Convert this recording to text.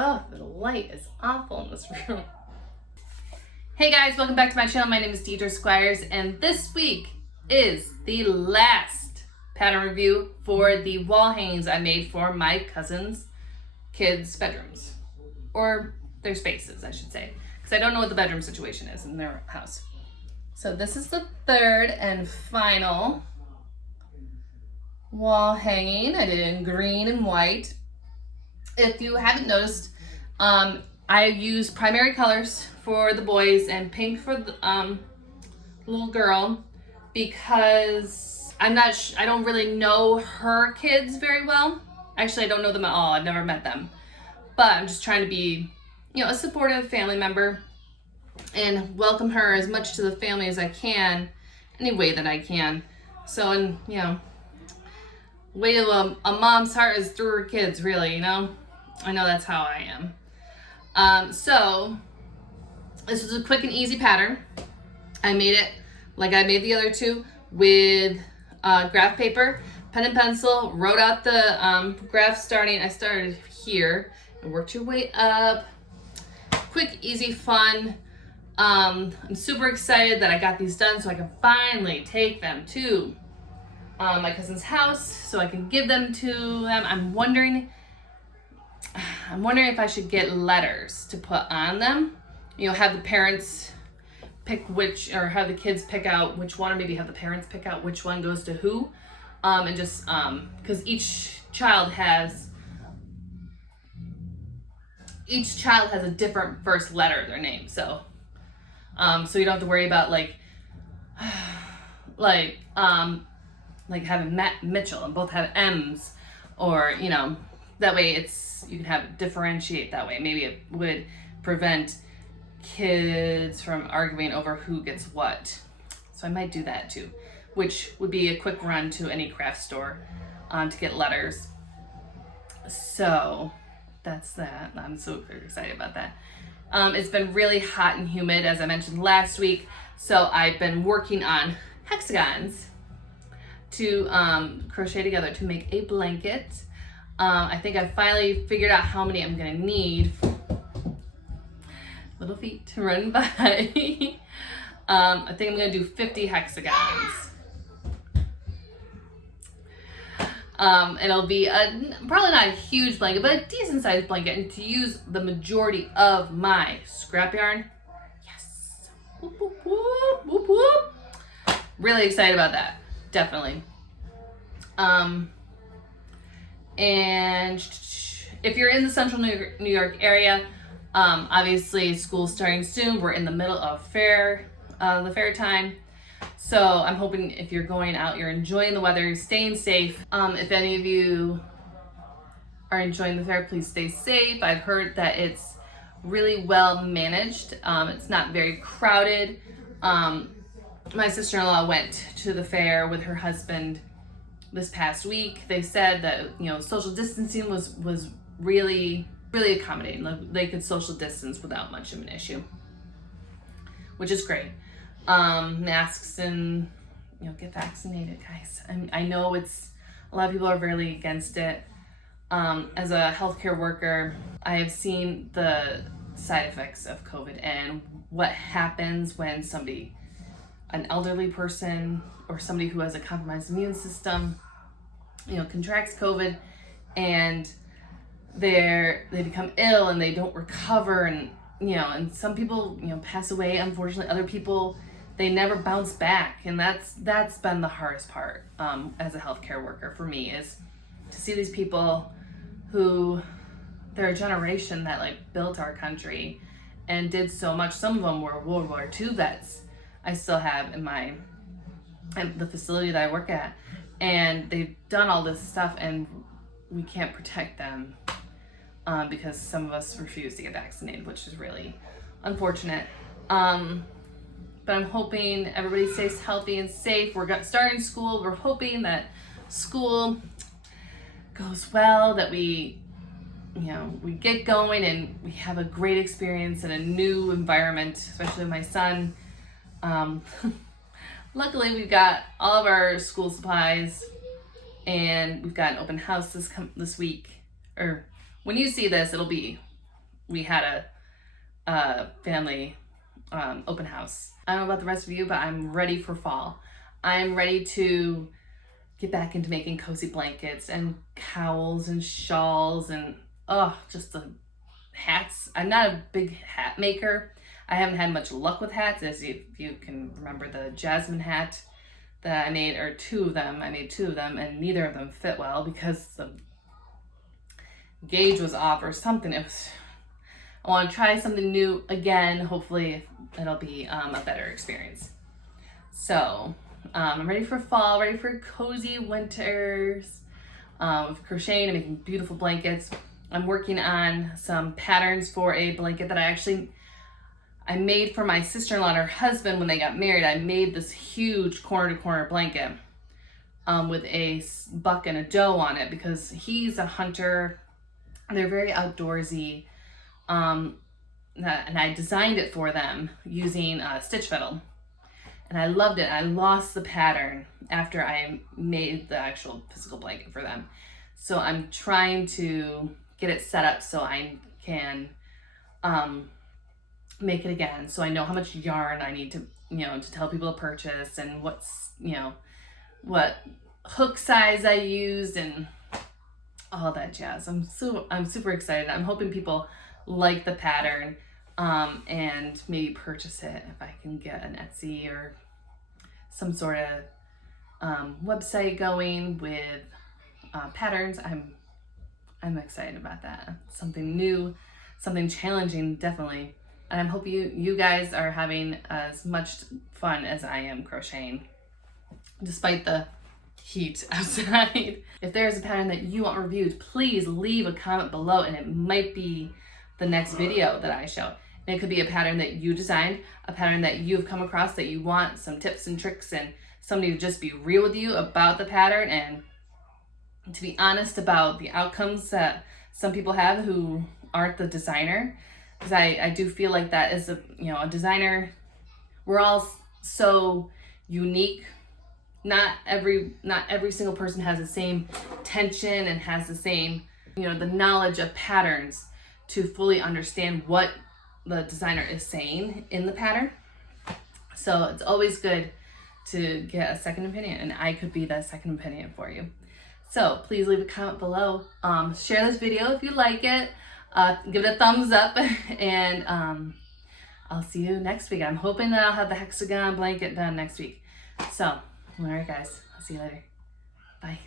Oh, the light is awful in this room. Hey guys, welcome back to my channel. My name is Deidre Squires, and this week is the last pattern review for the wall hangings I made for my cousin's kids' bedrooms. Or their spaces, I should say. Because I don't know what the bedroom situation is in their house. So this is the third and final wall hanging. I did it in green and white. If you haven't noticed, I use primary colors for the boys and pink for the little girl because I don't really know her kids very well. Actually, I don't know them at all. I've never met them. But I'm just trying to be, a supportive family member and welcome her as much to the family as I can, any way that I can. So, way to a mom's heart is through her kids, really, I know that's how I am. So this was a quick and easy pattern. I made it like I made the other two with graph paper, pen and pencil, wrote out the graph I started here and worked your way up. Quick, easy, fun. I'm super excited that I got these done so I can finally take them to my cousin's house so I can give them to them. I'm wondering if I should get letters to put on them. Have the parents pick which, or have the kids pick out which one, or maybe have the parents pick out which one goes to who. And just, because each child has a different first letter of their name. So you don't have to worry about like having Mitchell and both have M's, or, that way you can have it differentiate that way. Maybe it would prevent kids from arguing over who gets what. So I might do that too, which would be a quick run to any craft store to get letters. So that's that. I'm so excited about that. It's been really hot and humid, as I mentioned last week. So I've been working on hexagons to crochet together to make a blanket. I think I finally figured out how many I'm gonna need. Little feet to run by. I think I'm gonna do 50 hexagons. It'll be probably not a huge blanket, but a decent sized blanket, and to use the majority of my scrap yarn. Yes. Whoop, whoop, whoop, whoop, whoop. Really excited about that. Definitely. And if you're in the central New York area, obviously school's starting soon. We're in the middle of the fair time. So I'm hoping if you're going out, you're enjoying the weather, staying safe. If any of you are enjoying the fair, please stay safe. I've heard that it's really well managed. It's not very crowded. My sister-in-law went to the fair with her husband this past week. They said that, social distancing was really, really accommodating. Like, they could social distance without much of an issue, which is great. Masks and, get vaccinated, guys. I know a lot of people are really against it. As a healthcare worker, I have seen the side effects of COVID and what happens when an elderly person or somebody who has a compromised immune system, contracts COVID, and they become ill and they don't recover, and and some people pass away, unfortunately. Other people, they never bounce back, and that's been the hardest part as a healthcare worker for me, is to see these people who, they're a generation that built our country and did so much. Some of them were World War II vets. I still have in the facility that I work at, and they've done all this stuff, and we can't protect them because some of us refuse to get vaccinated, which is really unfortunate. But I'm hoping everybody stays healthy and safe. We're starting school. We're hoping that school goes well, that we get going and we have a great experience in a new environment, especially my son. Luckily, we've got all of our school supplies, and we've got an open house this week. Or when you see this, it'll be we had a family open house. I don't know about the rest of you, but I'm ready for fall. I'm ready to get back into making cozy blankets and cowls and shawls and just the hats. I'm not a big hat maker. I haven't had much luck with hats, as if you can remember the jasmine hat that I made, or two of them. I made two of them, and neither of them fit well because the gauge was off or something. I want to try something new again. Hopefully it'll be a better experience. So I'm ready for fall, ready for cozy winters, with crocheting and making beautiful blankets. I'm working on some patterns for a blanket that I made for my sister-in-law and her husband when they got married. I made this huge corner-to-corner blanket with a buck and a doe on it because he's a hunter. They're very outdoorsy. And I designed it for them using stitch fiddle. And I loved it. I lost the pattern after I made the actual physical blanket for them. So I'm trying to get it set up so I can make it again. So I know how much yarn I need to, to tell people to purchase, and what's, what hook size I used and all that jazz. I'm super excited. I'm hoping people like the pattern and maybe purchase it if I can get an Etsy or some sort of website going with patterns. I'm excited about that. Something new, something challenging, definitely. And I'm hoping you guys are having as much fun as I am crocheting, despite the heat outside. If there's a pattern that you want reviewed, please leave a comment below, and it might be the next video that I show. And it could be a pattern that you designed, a pattern that you've come across that you want some tips and tricks and somebody to just be real with you about the pattern and to be honest about the outcomes that some people have who aren't the designer. Because I do feel like that is a designer, we're all so unique. Not every single person has the same tension and has the same, the knowledge of patterns to fully understand what the designer is saying in the pattern. So it's always good to get a second opinion, and I could be that second opinion for you. So please leave a comment below. Share this video if you like it. Give it a thumbs up, and I'll see you next week. I'm hoping that I'll have the hexagon blanket done next week. So, all right, guys. I'll see you later. Bye.